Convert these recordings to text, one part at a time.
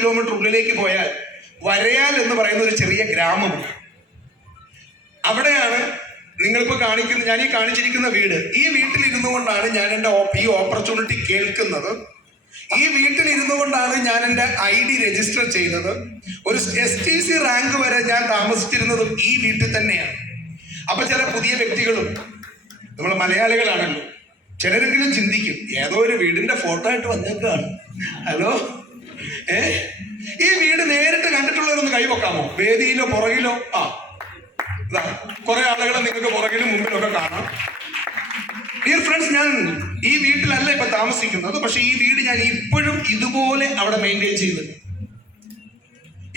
Kilometre ഉള്ളിലേക്ക് പോയാൽ വരയാൽ എന്ന് പറയുന്ന ഒരു ചെറിയ ഗ്രാമമുണ്ട്. അവിടെയാണ് നിങ്ങളിപ്പോൾ ഞാൻ ഈ കാണിച്ചിരിക്കുന്ന വീട്. ഈ വീട്ടിൽ ഇരുന്നു കൊണ്ടാണ് ഞാൻ എൻ്റെ ഈ ഓപ്പർച്യൂണിറ്റി കേൾക്കുന്നത്. ഈ വീട്ടിൽ ഇരുന്നു കൊണ്ടാണ് ഞാൻ എൻ്റെ ID രജിസ്റ്റർ ചെയ്തത്. ഒരു STC റാങ്ക് വരെ ഞാൻ താമസിച്ചിരുന്നതും ഈ വീട്ടിൽ തന്നെയാണ്. അപ്പൊ ചില പുതിയ വ്യക്തികളും, നമ്മൾ മലയാളികളാണല്ലോ, ചിലരെങ്കിലും ചിന്തിക്കും ഏതോ ഒരു വീടിന്റെ ഫോട്ടോ ആയിട്ട് വന്നേക്കാണ്. ഹലോ, ഈ വീട് നേരിട്ട് കണ്ടിട്ടുള്ളവരൊന്ന് കൈവെക്കാമോ? വേദിയിലോ പുറകിലോ? കുറെ ആളുകളെ നിങ്ങൾക്ക് പുറകിലും മുമ്പിലൊക്കെ കാണാം. ഡിയർ ഫ്രണ്ട്സ്, ഞാൻ ഈ വീട്ടിലല്ല ഇപ്പൊ താമസിക്കുന്നത്. പക്ഷെ ഈ വീട് ഞാൻ ഇപ്പോഴും ഇതുപോലെ അവിടെ മെയിൻറ്റെയിൻ ചെയ്യുന്നുണ്ട്.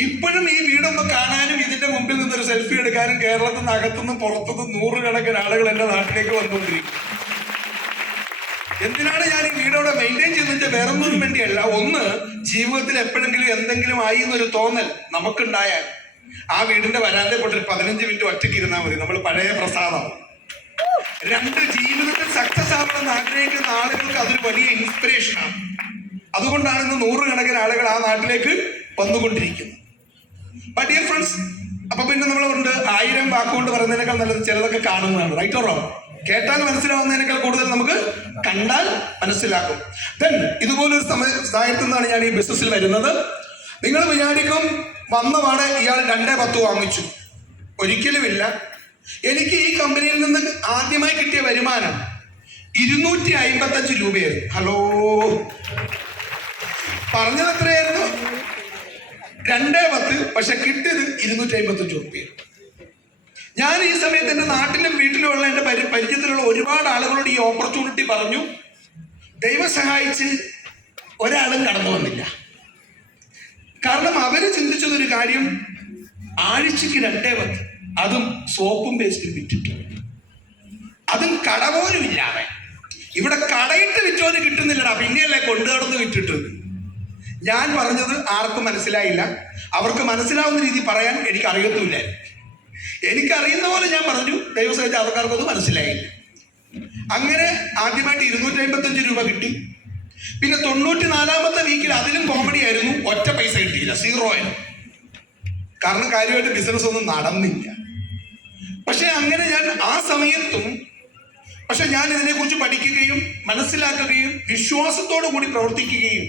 ഇപ്പോഴും ഈ വീടൊന്ന് കാണാനും ഇതിന്റെ മുമ്പിൽ നിന്നൊരു സെൽഫി എടുക്കാനും കേരളത്തിൽ നിന്ന് അകത്തുനിന്നും പുറത്തുനിന്നും നൂറുകണക്കിന് ആളുകൾ എന്റെ നാട്ടിലേക്ക് വന്നുകൊണ്ടിരിക്കും. എന്തിനാണ് ഞാൻ ഈ വീടോടെ മെയിൻറ്റെയിൻ ചെയ്യുന്നത്? വേറൊന്നും വേണ്ടിയല്ല. ഒന്ന്, ജീവിതത്തിൽ എപ്പോഴെങ്കിലും എന്തെങ്കിലും ആയി എന്നൊരു തോന്നൽ നമുക്കുണ്ടായാൽ ആ വീടിന്റെ വരാതെ പോട്ടൊരു 15 മിനിറ്റ് ഒറ്റയ്ക്ക് ഇരുന്നാൽ മതി, നമ്മൾ പഴയ പ്രസാദം. രണ്ട്, ജീവിതത്തിൽ സക്സസ് ആവണമെന്ന് ആഗ്രഹിക്കുന്ന ആളുകൾക്ക് അതൊരു വലിയ ഇൻസ്പിറേഷനാണ്. അതുകൊണ്ടാണ് ഇന്ന് നൂറുകണക്കിന് ആളുകൾ ആ നാട്ടിലേക്ക് വന്നുകൊണ്ടിരിക്കുന്നത്. ബട്ട് ഡിയർ ഫ്രണ്ട്സ്, അപ്പൊ പിന്നെ നമ്മളുണ്ട് 1000 വാക്കുകൊണ്ട് പറയുന്നതിനേക്കാൾ നല്ലത് ചിലതൊക്കെ കാണുന്നതാണ്. Right or wrong? കേട്ടാൽ മനസ്സിലാവുന്നതിനേക്കാൾ കൂടുതൽ നമുക്ക് കണ്ടാൽ മനസ്സിലാക്കും. ദെൻ ഇതുപോലൊരു സാഹചര്യത്തിൽ നിന്നാണ് ഞാൻ ഈ ബിസിനസ്സിൽ വരുന്നത്. നിങ്ങൾ വിചാരിക്കും വന്ന പാടെ ഇയാൾ 2.10 വാങ്ങിച്ചു. ഒരിക്കലുമില്ല. എനിക്ക് ഈ കമ്പനിയിൽ നിന്ന് ആദ്യമായി കിട്ടിയ വരുമാനം 255 രൂപയായിരുന്നു. ഹലോ, പറഞ്ഞത് എത്രയായിരുന്നു? 2.10. പക്ഷെ കിട്ടിയത് 255 രൂപയാണ്. ഞാൻ ഈ സമയത്ത് എൻ്റെ നാട്ടിലും വീട്ടിലുമുള്ള എൻ്റെ പരിചയത്തിലുള്ള ഒരുപാട് ആളുകളോട് ഈ ഓപ്പർച്യൂണിറ്റി പറഞ്ഞു. ദൈവം സഹായിച്ച് ഒരാളും കടന്നു വന്നില്ല. കാരണം അവര് ചിന്തിച്ചതൊരു കാര്യം, ആഴ്ചക്ക് 2.10, അതും സോപ്പും പേസ്റ്റും വിറ്റിട്ട്, അതും കട പോലും ഇല്ലാതെ. ഇവിടെ കടയിട്ട് വിറ്റോന് കിട്ടുന്നില്ലടാ, പിന്നെയല്ലേ കൊണ്ടുനടന്ന് വിറ്റിട്ട്. ഞാൻ പറഞ്ഞത് ആർക്കും മനസ്സിലായില്ല. അവർക്ക് മനസ്സിലാവുന്ന രീതി പറയാൻ എനിക്ക് അറിയത്തുമില്ല. എനിക്കറിയുന്ന പോലെ ഞാൻ പറഞ്ഞു. ദൈവം സഹിച്ച ആൾക്കാർക്കൊന്നും മനസ്സിലായില്ല. അങ്ങനെ ആദ്യമായിട്ട് 255 രൂപ കിട്ടി. പിന്നെ 94ാമത്തെ വീക്കിൽ അതിലും കോമഡി ആയിരുന്നു. ഒറ്റ പൈസ കിട്ടിയില്ല, 0 ആയിരുന്നു. കാരണം കാര്യമായിട്ട് ബിസിനസ് ഒന്നും നടന്നില്ല. പക്ഷെ അങ്ങനെ ഞാൻ ആ സമയത്തും ഞാൻ ഇതിനെക്കുറിച്ച് പഠിക്കുകയും മനസ്സിലാക്കുകയും വിശ്വാസത്തോടു കൂടി പ്രവർത്തിക്കുകയും